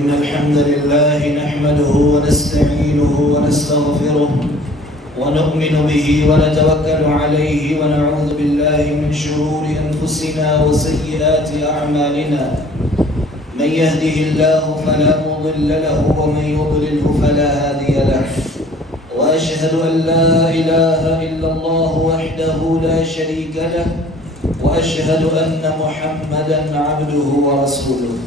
إن الحمد لله نحمده ونستعينه ونستغفره ونؤمن به ونتوكل عليه ونعوذ بالله من شرور أنفسنا وسيئات أعمالنا من يهده الله فلا مضل له ومن يضلله فلا هادي له وأشهد أن لا إله إلا الله وحده لا شريك له وأشهد أن محمدا عبده ورسوله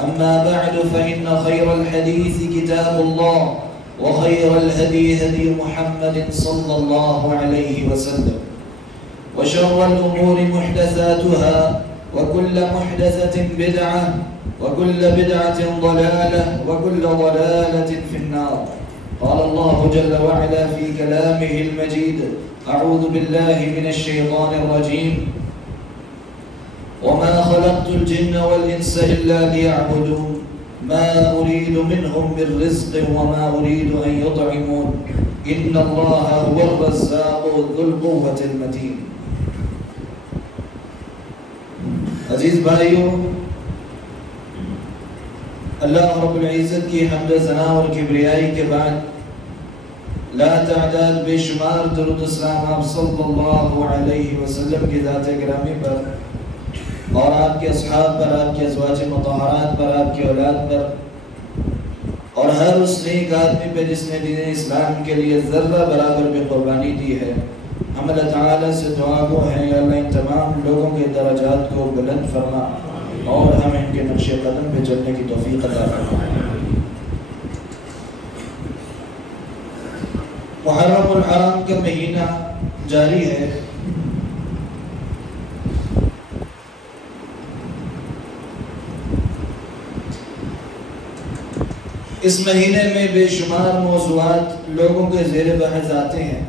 أما بعد فإن خير الحديث كتاب الله وخير الهدي هدي محمد صلى الله عليه وسلم وشر الأمور محدثاتها وكل محدثة بدعة وكل بدعة ضلالة وكل ضلالة في النار. قال الله جل وعلا في كلامه المجيد: أعوذ بالله من الشيطان الرجيم وما خلقت الجن والإنس إلا ليعبدون ما أريد منهم من رزق وما أريد أن يطعمون إن الله هو الرزاق ذو القوة المتين. عزیز بھائیو، اللہ رب العزت کی حمد ثنا اور کبریائی کے بعد لا تعداد بے شمار درود و سلام آپ صلی اللہ علیہ وسلم کی ذات گرامی پر اور آپ کے اصحاب پر، آپ کے ازواج مطہرات پر، آپ کی اولاد پر اور ہر اس نیک آدمی پہ جس نے دین اسلام کے لیے ذرہ برابر بھی قربانی دی ہے. ہم اللہ تعالیٰ سے دعا گو ہیں یا اللہ ان تمام لوگوں کے درجات کو بلند فرما اور ہم ان کے نقش قدم پہ چلنے کی توفیق عطا فرما. محرم الحرام کا مہینہ جاری ہے. اس مہینے میں بے شمار موضوعات لوگوں کے زیر بحث آتے ہیں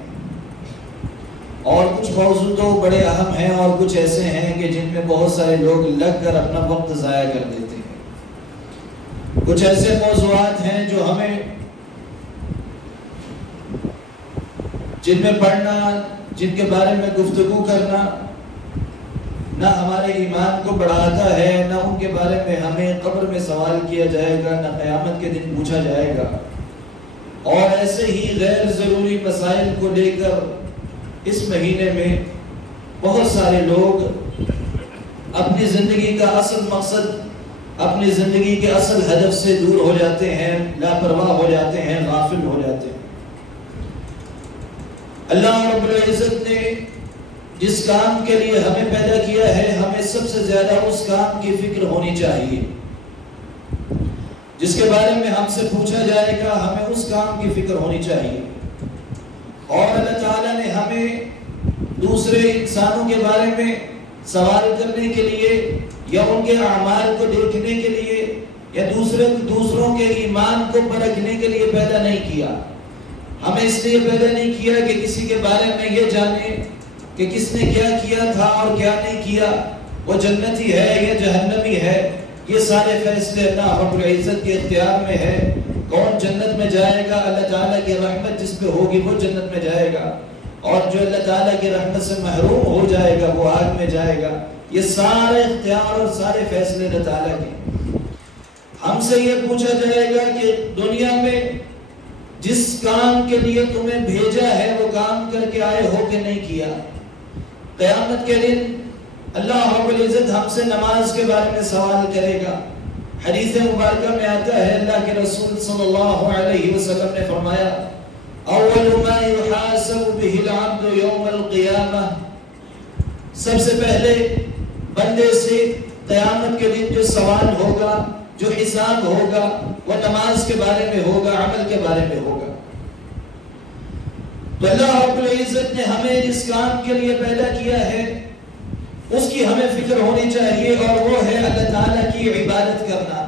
اور کچھ موضوع تو بڑے اہم ہیں اور کچھ ایسے ہیں کہ جن میں بہت سارے لوگ لگ کر اپنا وقت ضائع کر دیتے ہیں. کچھ ایسے موضوعات ہیں جو ہمیں جن میں پڑھنا، جن کے بارے میں گفتگو کرنا نہ ہمارے ایمان کو بڑھاتا ہے، نہ ان کے بارے میں ہمیں قبر میں سوال کیا جائے گا، نہ قیامت کے دن پوچھا جائے گا. اور ایسے ہی غیر ضروری مسائل کو لے کر اس مہینے میں بہت سارے لوگ اپنی زندگی کا اصل مقصد، اپنی زندگی کے اصل ہدف سے دور ہو جاتے ہیں، لاپرواہ ہو جاتے ہیں، غافل ہو جاتے ہیں. اللہ رب العزت نے جس کام کے لیے ہمیں پیدا کیا ہے، ہمیں سب سے زیادہ اس کام کی فکر ہونی چاہیے. جس کے بارے میں ہم سے پوچھا جائے گا، ہمیں اس کام کی فکر ہونی چاہیے. اور اللہ تعالیٰ نے ہمیں دوسرے انسانوں کے بارے میں سوال کرنے کے لیے یا ان کے اعمال کو دیکھنے کے لیے یا دوسروں کے ایمان کو پرکھنے کے لیے پیدا نہیں کیا. ہمیں اس لیے پیدا نہیں کیا کہ کسی کے بارے میں یہ جانے کہ کس نے کیا کیا تھا اور کیا نہیں کیا، وہ جنتی ہے یا جہنمی ہے. یہ سارے فیصلے اللہ رب العزت کے اختیار میں ہے. کون جنت میں جائے گا، اللہ تعالیٰ کی رحمت جس پہ ہوگی وہ جنت میں جائے گا، اور جو اللہ تعالیٰ کی رحمت سے محروم ہو جائے گا وہ آگ میں جائے گا. یہ سارے اختیار اور سارے فیصلے اللہ تعالیٰ کے. ہم سے یہ پوچھا جائے گا کہ دنیا میں جس کام کے لیے تمہیں بھیجا ہے وہ کام کر کے آئے ہو کہ نہیں کیا. قیامت کے دن اللہ رب العزت ہم سے نماز کے بارے میں سوال کرے گا. حدیث مبارکہ میں آتا ہے، اللہ کے رسول صلی اللہ علیہ وسلم نے فرمایا: اول ما يحاسب به العبد يوم القیامہ، سب سے پہلے بندے سے قیامت کے دن جو سوال ہوگا، جو حساب ہوگا، وہ نماز کے بارے میں ہوگا، عمل کے بارے میں ہوگا. تو اللہ رب العزت نے ہمیں جس کام کے لیے پیدا کیا ہے اس کی ہمیں فکر ہونی چاہیے، اور وہ ہے اللہ تعالیٰ کی عبادت کرنا.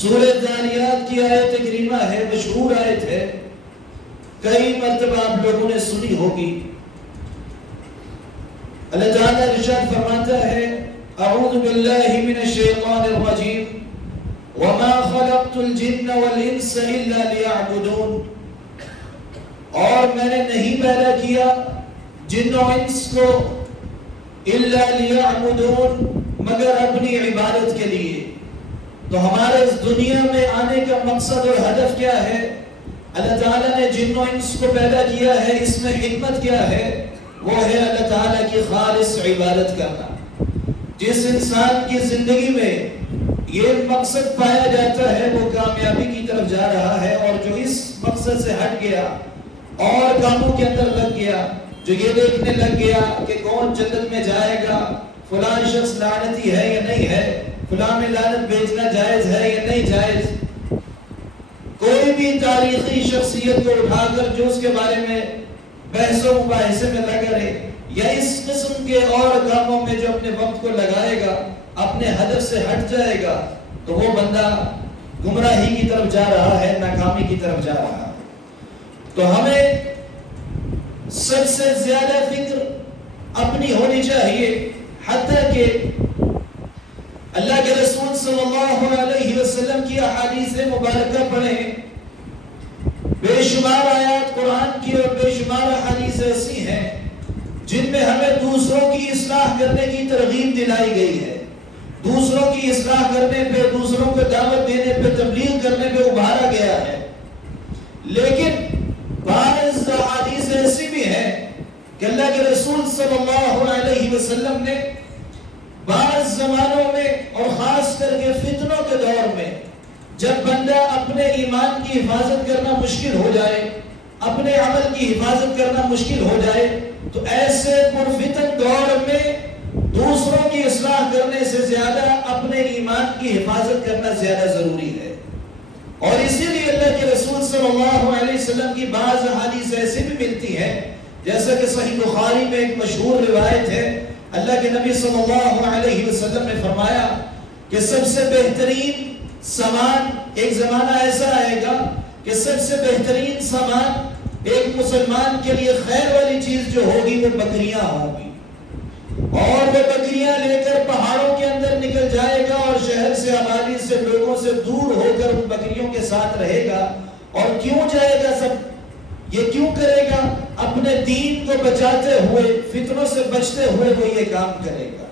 سورہ ذاریات کی آیت کریمہ ہے، مشہور آیت ہے، کئی مرتبہ آپ لوگوں نے سنی ہوگی. اللہ تعالیٰ ارشاد فرماتا ہے: اعوذ باللہ من الشیطان الرجیم وما خلقت الجن والانس الا لیعبدون، اور میں نے نہیں پیدا کیا جن و انس کو الا لیعبدون مگر اپنی عبادت کے لیے. تو ہمارے اس دنیا میں آنے کا مقصد اور ہدف کیا ہے؟ اللہ تعالیٰ نے جن و انس کو پیدا کیا ہے، اس میں حکمت کیا ہے؟ وہ ہے اللہ تعالیٰ کی خالص عبادت کرنا۔ جس انسان کی زندگی میں یہ مقصد پایا جاتا ہے وہ کامیابی کی طرف جا رہا ہے، اور جو اس مقصد سے ہٹ گیا اور کاموں کے اندر لگ گیا، جو یہ دیکھنے لگ گیا کہ کون جنت میں جائے گا، فلاں شخص لعنتی ہے یا نہیں ہے، فلاں میں لعنت بھیجنا جائز ہے یا نہیں جائز، کوئی بھی تاریخی شخصیت کو اٹھا کر جو اس کے بارے میں بحث و مباحثے میں لگا رہے، یا اس قسم کے اور کاموں میں جو اپنے وقت کو لگائے گا، اپنے ہدف سے ہٹ جائے گا، تو وہ بندہ گمراہی کی طرف جا رہا ہے، ناکامی کی طرف جا رہا ہے۔ تو ہمیں سب سے زیادہ فکر اپنی ہونی چاہیے، حتیٰ کہ اللہ کے رسول صلی اللہ علیہ وسلم کی احادیث مبارکہ پڑھیں، بے شمار آیات قرآن کی اور بے شمار احادیث ایسی ہیں جن میں ہمیں دوسروں کی اصلاح کرنے کی ترغیب دلائی گئی ہے، دوسروں کی اصلاح کرنے پہ، دوسروں کو دعوت دینے پہ، تبلیغ کرنے پہ ابھارا گیا ہے۔ لیکن بعض احادیث ایسی بھی ہیں کہ اللہ کے رسول صلی اللہ علیہ وسلم نے بعض زمانوں میں اور خاص کر کے فتنوں کے دور میں، جب بندہ اپنے ایمان کی حفاظت کرنا مشکل ہو جائے، اپنے عمل کی حفاظت کرنا مشکل ہو جائے، تو ایسے پرفتن دور میں دوسروں کی اصلاح کرنے سے زیادہ اپنے ایمان کی حفاظت کرنا زیادہ ضروری ہے۔ اور اسی لیے اللہ کے رسول صلی اللہ علیہ وسلم کی بعض احادیث ایسی بھی ملتی ہیں، جیسا کہ صحیح بخاری میں ایک مشہور روایت ہے، اللہ کے نبی صلی اللہ علیہ وسلم نے فرمایا کہ سب سے بہترین سامان، ایک زمانہ ایسا آئے گا کہ سب سے بہترین سامان ایک مسلمان کے لیے خیر والی چیز جو ہوگی وہ بکریاں ہوں گی، اور وہ بکریاں لے کر پہاڑوں کے اندر نکل جائے گا اور شہر سے، آبادی سے، لوگوں سے دور ہو کر ان بکریوں کے ساتھ رہے گا۔ اور کیوں جائے گا سب یہ کیوں کرے گا؟ اپنے دین کو بچاتے ہوئے، فتنوں سے بچتے ہوئے وہ یہ کام کرے گا۔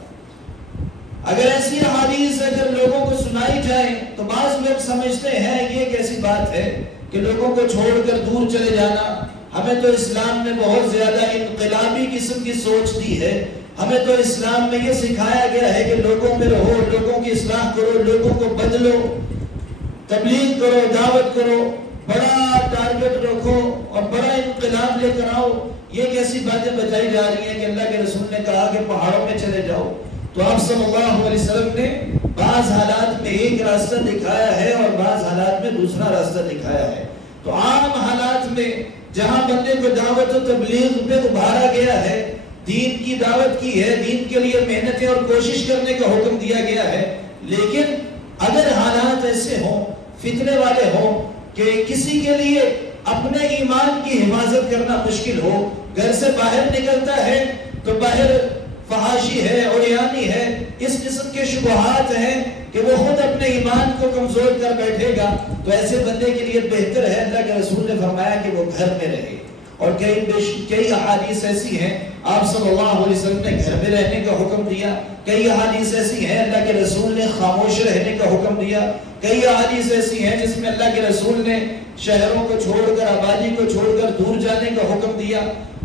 اگر ایسی احادیث اگر لوگوں کو سنائی جائیں تو بعض لوگ سمجھتے ہیں یہ کیسی بات ہے کہ لوگوں کو چھوڑ کر دور چلے جانا، ہمیں تو اسلام نے بہت زیادہ انقلابی قسم کی سوچ دی ہے، ہمیں تو اسلام میں یہ سکھایا گیا ہے کہ لوگوں میں رہو، لوگوں کی اصلاح کرو، لوگوں کو بدلو، تبلیغ کرو، دعوت کرو، بڑا ٹارگٹ رکھو اور بڑا انقلاب لے کر آؤ۔ یہ کیسی باتیں بتائی جا رہی ہیں کہ اللہ کے رسول نے کہا کہ پہاڑوں میں چلے جاؤ، تو آپ صلی اللہ علیہ وسلم نے بعض حالات میں ایک راستہ دکھایا ہے اور بعض حالات میں دوسرا راستہ دکھایا ہے۔ تو عام حالات میں جہاں بندے کو دعوت و تبلیغ پہ ابھارا گیا ہے، دین کی دعوت کی ہے، دین کے لیے محنتیں اور کوشش کرنے کا حکم دیا گیا ہے، لیکن اگر حالات ایسے ہوں، فتنے والے ہوں کہ کسی کے لیے اپنے ایمان کی حفاظت کرنا مشکل ہو، گھر سے باہر نکلتا ہے تو باہر فحاشی ہے، عریانی ہے، اس قسم کے شبہات ہیں کہ وہ خود اپنے ایمان کو کمزور کر بیٹھے گا، تو ایسے بندے کے لیے بہتر ہے، اللہ کے رسول نے فرمایا کہ وہ گھر میں رہے۔ اور کئی احادیث ایسی ہیں آپ صلی اللہ علیہ وسلم نے گھر میں رہنے کا حکم دیا، کئی احادیث ایسی ہیں اللہ کے رسول نے خاموش رہنے کا حکم دیا، کئی احادیث ایسی ہیں جس میں اللہ کے رسول نے شہروں کو چھوڑ کر، آبادی کو چھوڑ کر دور جانے کا حکم دیا۔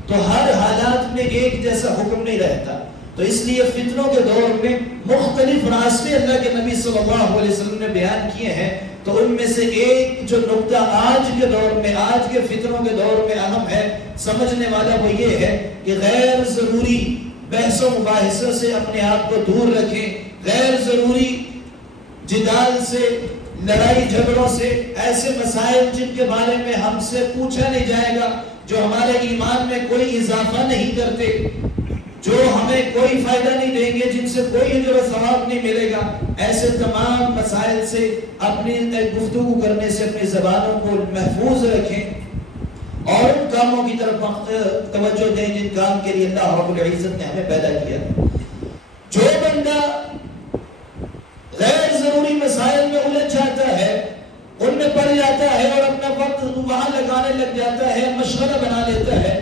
تو ہر حالات میں ایک جیسا حکم نہیں رہتا، تو اس لیے فتنوں کے دور میں مختلف راستے اللہ کے نبی صلی اللہ علیہ وسلم نے بیان کیے ہیں۔ تو ان میں سے ایک جو نقطہ آج کے دور میں، آج کے فتنوں کے دور میں اہم ہے سمجھنے والا، وہ یہ ہے کہ غیر ضروری بحث و مباحثوں سے اپنے آپ کو دور رکھیں، غیر ضروری جدال سے، لڑائی جھگڑوں سے، ایسے مسائل جن کے بارے میں ہم سے پوچھا نہیں جائے گا، جو ہمارے ایمان میں کوئی اضافہ نہیں کرتے، جو ہمیں کوئی فائدہ نہیں دیں گے، جن سے کوئی اجر و ثواب نہیں ملے گا، ایسے تمام مسائل سے اپنی گفتگو کرنے سے اپنی زبانوں کو محفوظ رکھیں اور ان کاموں کی طرف توجہ دیں جن کام کے لیے اللہ رب العزت نے ہمیں پیدا کیا ہے۔ جو بندہ غیر ضروری مسائل میں الجھ جاتا ہے، ان میں پڑ جاتا ہے اور اپنا وقت وہاں لگانے لگ جاتا ہے، مشغلہ بنا لیتا ہے،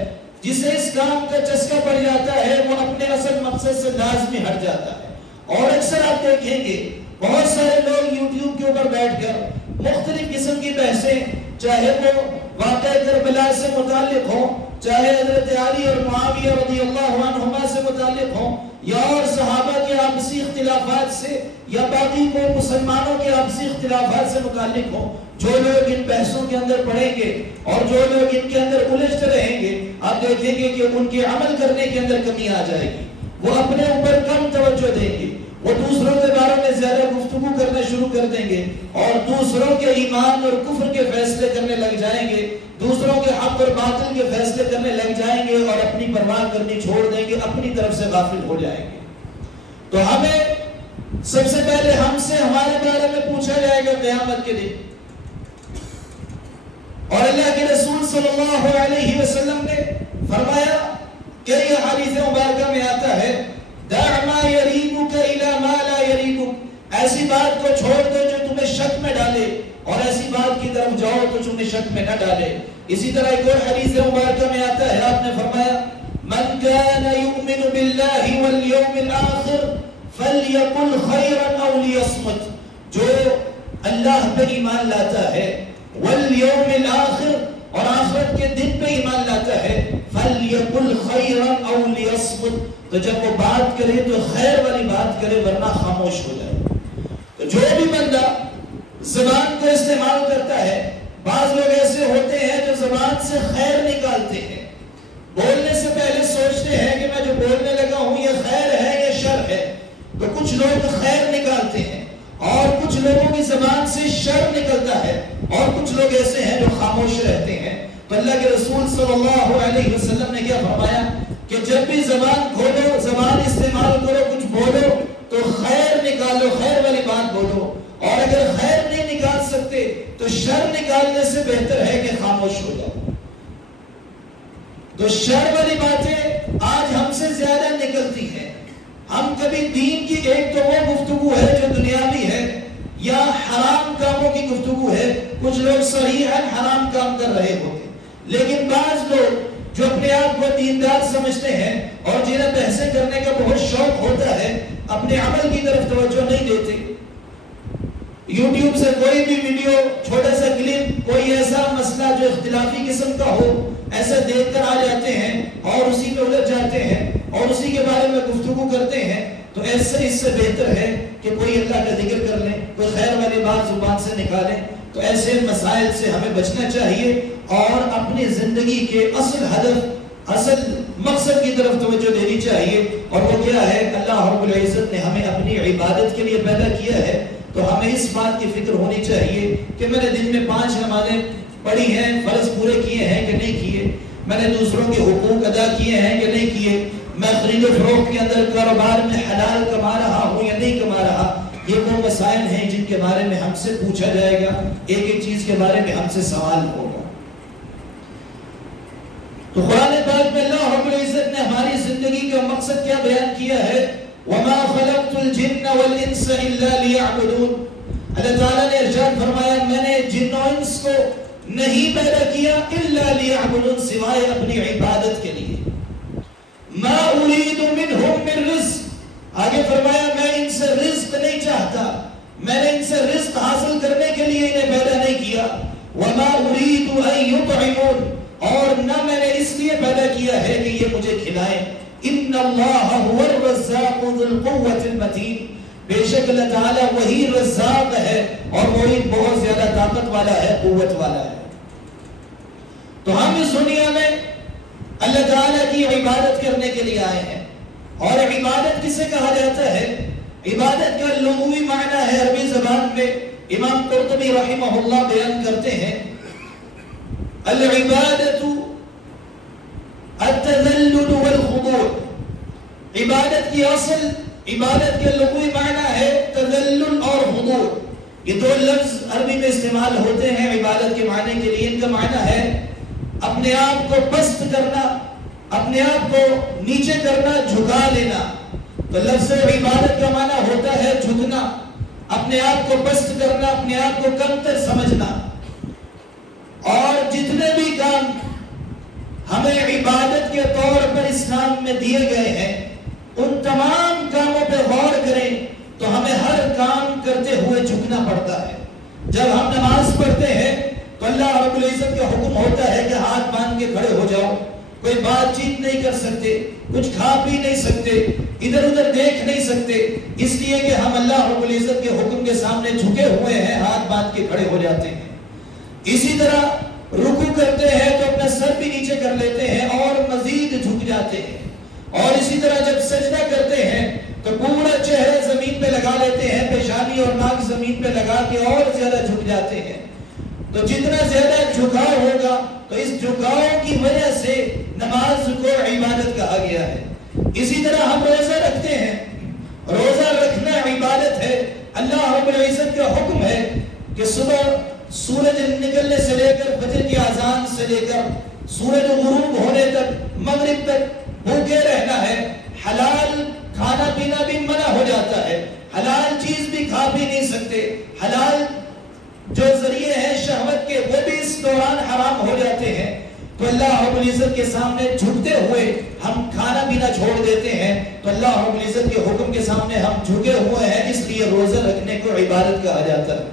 جسے اس کام کا چسکا پڑ جاتا ہے، وہ اپنے اصل مقصد سے لازمی ہٹ جاتا ہے۔ اور اکثر آپ دیکھیں گے بہت سارے لوگ یوٹیوب کے اوپر بیٹھ کر مختلف قسم کی بحثیں، چاہے وہ واقعہ کربلا سے متعلق ہوں، چاہے حضرت علی اور معاویہ رضی اللہ عنہما سے متعلق ہوں، یا اور صحابہ کے آپسی اختلافات سے، یا باقی کوئی مسلمانوں کے آپسی اختلافات سے متعلق ہوں، جو لوگ ان بحثوں کے اندر پڑھیں گے اور جو لوگ ان کے اندر الجھتے رہیں گے، آپ دیکھیں گے کہ ان کے عمل کرنے کے اندر کمی آ جائے گی، وہ اپنے اوپر کم توجہ دیں گے، وہ دوسروں کے بارے میں زیادہ گفتگو کرنا شروع کر دیں گے اور دوسروں کے ایمان اور کفر کے فیصلے کرنے لگ جائیں گے، دوسروں کے حق اور باطل کے فیصلے کرنے لگ جائیں گے اور اپنی پرواہ کرنی چھوڑ دیں گے، اپنی طرف سے غافل ہو جائیں گے۔ تو ہمیں سب سے پہلے ہم سے ہمارے بارے میں پوچھا جائے گا قیامت کے دن، اور اللہ کے رسول صلی اللہ علیہ وسلم نے فرمایا کہ یہ حدیث مبارکہ میں آتا ہے، دع ما یریبک الی ما لا یریبک، ایسی بات کو چھوڑ دو جو تمہیں شک میں ڈالے اور ایسی بات کی طرف جاؤ تو تمہیں شک میں نہ ڈالے۔ اسی طرح ایک اور حدیث مبارکہ میں آتا ہے، آپ نے فرمایا من کان یؤمن باللہ والیوم الآخر فلیقل خیرا او لیصمت، جو اللہ پہ ایمان لاتا ہے، والیوم الآخر، اور آخرت کے دن پہ ایمان لاتا ہے، فلیقل خیرا او لیصمت، تو جب وہ بات کرے تو خیر والی بات کرے ورنہ خاموش ہو جائے۔ تو جو بھی بندہ زبان کو استعمال کرتا ہے، بعض لوگ ایسے ہوتے ہیں جو زبان سے خیر نکالتے ہیں، بولنے سے پہلے سوچتے ہیں کہ میں جو بولنے لگا ہوں یہ خیر ہے یا شر ہے، تو کچھ لوگ خیر نکالتے ہیں اور کچھ لوگوں کی زبان سے شر نکلتا ہے اور کچھ لوگ ایسے ہیں جو خاموش رہتے ہیں۔ تو اللہ کے رسول صلی اللہ علیہ وسلم نے کیا فرمایا کہ جب بھی زبان کھولو، زبان استعمال کرو، کچھ بولو تو خیر نکالو، خیر والی بات بولو، اور اگر خیر نہیں نکال سکتے تو شر نکالنے سے بہتر ہے کہ خاموش ہو جاؤ۔ تو شر والی باتیں آج ہم سے زیادہ نکلتی ہیں۔ ہم کبھی دین کی ایک تو وہ گفتگو ہے جو دنیاوی ہے یا حرام کاموں کی گفتگو ہے، کچھ لوگ صریحاً حرام کام کر رہے ہوتے، لیکن بعض لوگ جو اپنے آپ کو دیندار سمجھتے ہیں اور جنہیں بحثیں کرنے کا بہت شوق ہوتا ہے، اپنے عمل کی طرف توجہ نہیں دیتے۔ یوٹیوب سے کوئی بھی ویڈیو، چھوٹا سا کلپ، کوئی ایسا مسئلہ جو اختلافی قسم کا ہو، ایسا دیکھ کر آ جاتے ہیں اور اسی پہ الجھ جاتے ہیں اور اسی کے بارے میں گفتگو کرتے ہیں۔ تو ایسے اس سے بہتر ہے کہ کوئی اللہ کا ذکر کر لیں، کوئی خیر والی بات زبان سے نکالیں۔ تو ایسے مسائل سے ہمیں بچنا چاہیے اور اپنی زندگی کے اصل ہدف، اصل مقصد کی طرف توجہ دینی چاہیے، اور وہ کیا ہے؟ اللہ رب العزت نے ہمیں اپنی عبادت کے لیے پیدا کیا ہے، تو ہمیں اس بات کی فکر ہونی چاہیے کہ میں نے دن میں 5 نمازیں پڑھی ہیں، فرض پورے کیے ہیں کہ نہیں کیے، میں نے دوسروں کے حقوق ادا کیے ہیں کہ نہیں کیے، میں خرید و فروخت کے اندر کاروبار میں حلال کما رہا ہوں یا نہیں کما رہا۔ یہ وہ مسائل ہیں جن کے بارے میں ہم سے پوچھا جائے گا، ایک ایک چیز کے بارے میں ہم سے سوال ہوگا۔ تو قرآن پاک میں اللہ رب العزت نے ہماری زندگی کا مقصد کیا بیان کیا ہے؟ وَمَا خَلَقْتُ الْجِنَّ وَالْإِنسَ إِلَّا لِيَعْبُدُونَ، اللہ تعالیٰ نے ارشاد فرمایا میں نے جن و انس کو نہیں پیدا کیا إِلَّا لِيَعْبُدُونَ، سوائے اپنی عبادت کے لیے۔ مَا أُرِيدُ مِنْهُمْ مِنْ رِزْقٍ، آگے فرمایا میں ان سے رزق نہیں چاہتا، میں نے ان سے رزق حاصل کرنے کے لیے انہیں پیدا نہیں کیا۔ وَمَا أُرِيدُ أَن يُطْعِمُونَ، اور نہ میں نے اس لیے پیدا کیا ہے کہ یہ مجھے کھلائیں۔ إِنَّ اللَّهَ هُوَ الرَّزَّاقُ ذُو الْقُوَّةِ الْمَتِينُ، بے شک اللہ تعالیٰ وہی رزاق ہے اور وہی بہت زیادہ طاقت والا ہے، قوت والا ہے۔ تو ہم اس دنیا میں اللہ تعالیٰ کی عبادت کرنے کے لیے آئے ہیں، اور عبادت کسے کہا جاتا ہے؟ عبادت کا لغوی معنی ہے عربی زبان میں، امام قرطبی رحمہ اللہ بیان کرتے ہیں، العبادت التذلل والخضوع، عبادت کی اصل، عبادت کے لغوی معنی ہے تذلل اور خضوع۔ یہ دو لفظ عربی میں استعمال ہوتے ہیں عبادت کے معنی کے لیے۔ ان کا معنی ہے اپنے آپ کو پست کرنا، اپنے آپ کو نیچے کرنا، جھکا لینا۔ تو لفظ عبادت کا معنی ہوتا ہے جھکنا، اپنے آپ کو پست کرنا، اپنے آپ کو کمتر سمجھنا۔ اور جتنے بھی کام ہمیں عبادت کے طور پر اسلام میں دیے گئے ہیں، ان تمام کاموں پہ غور کریں تو ہمیں ہر کام کرتے ہوئے جھکنا جھکنا پڑتا ہے. جب ہم نماز پڑھتے ہیں تو اللہ رب العزت کا حکم ہوتا ہے کہ ہاتھ باندھ کے کھڑے ہو جاؤ. کوئی بات چیت نہیں کر سکتے, کچھ کھا پی نہیں سکتے, ادھر ادھر دیکھ نہیں سکتے, اس لیے کہ ہم اللہ رب العزت کے حکم کے سامنے جھکے ہوئے ہیں, ہاتھ باندھ کے کھڑے ہو جاتے ہیں. اسی طرح رکوع کرتے ہیں تو اپنا سر بھی نیچے کر لیتے ہیں اور مزید جھک جاتے ہیں. اور اسی طرح جب سجدہ کرتے ہیں تو پورا چہرہ زمین پہ لگا لیتے ہیں, پیشانی اور ناک زمین پہ لگا کے اور زیادہ جھک جاتے ہیں. تو جتنا زیادہ جھکاؤ ہوگا تو اس جھکاؤ کی وجہ سے نماز کو عبادت کہا گیا ہے. اسی طرح ہم روزہ رکھتے ہیں, روزہ رکھنا عبادت ہے. اللہ رب العزت کا حکم ہے کہ صبح سورج نکلنے سے لے کر فجر کی اذان سے لے کر سورج غروب ہونے تک مغرب تک بھوکے رہنا ہے. حلال کھانا پینا بھی منع ہو جاتا ہے, حلال چیز بھی کھا بھی نہیں سکتے, حلال جو ذریعے ہیں شہوت کے وہ بھی اس دوران حرام ہو جاتے ہیں. تو اللہ رب العزت کے سامنے جھکتے ہوئے ہم کھانا پینا چھوڑ دیتے ہیں, تو اللہ رب العزت کے حکم کے سامنے ہم جھکے ہوئے ہیں, اس لیے روزہ رکھنے کو عبادت کہا جاتا ہے.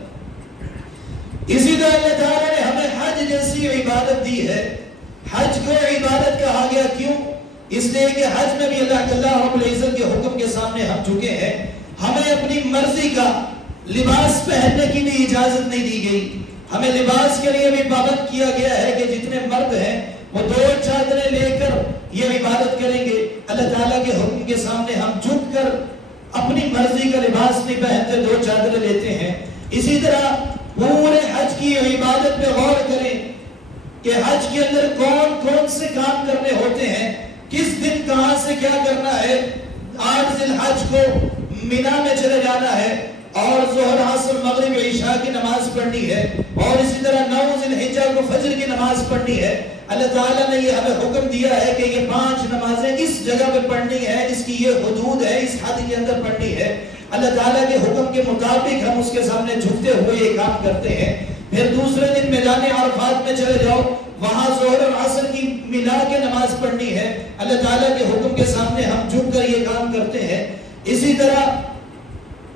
اسی طرح اللہ تعالیٰ نے ہمیں حج جیسی عبادت دی ہے. حج کو عبادت کہا گیا کیوں؟ اس لیے کہ حج میں بھی اللہ رب العزت کے حکم کے سامنے ہم جھکے ہیں. ہمیں اپنی مرضی کا لباس پہننے کی بھی اجازت نہیں دی گئی. ہمیں لباس کے لیے بھی پابند کیا گیا ہے کہ جتنے مرد ہیں وہ 2 چادریں لے کر یہ عبادت کریں گے. اللہ تعالیٰ کے حکم کے سامنے ہم جھک کر اپنی مرضی کا لباس نہیں پہنتے, 2 چادریں لیتے ہیں. اسی طرح پورے حج کی عبادت پہ غور کریں کہ حج کے اندر کون کون سے کام کرنے ہوتے ہیں, کس دن کہاں سے کیا کرنا ہے. 8 ذی الحج کو مینا میں چلے جانا ہے اور ظہر عصر مغرب عشاء کی نماز پڑھنی ہے, اور اسی طرح 9 ذی الحجہ کو فجر کی نماز پڑھنی ہے. اللہ تعالیٰ نے یہ ہمیں حکم دیا ہے کہ یہ 5 نمازیں اس جگہ پہ پڑھنی ہے, اس کی یہ حدود ہے, اس حد کے اندر پڑھنی ہے. اللہ تعالیٰ کے حکم کے مطابق ہم اس کے سامنے جھکتے ہوئے یہ کام کرتے ہیں. پھر دوسرے دن میدان عرفات میں چلے جاؤ, وہاں ظہر اور عصر کی ملا کے نماز پڑھنی ہے. اللہ تعالیٰ کے حکم کے سامنے ہم جھک کر یہ کام کرتے ہیں. اسی طرح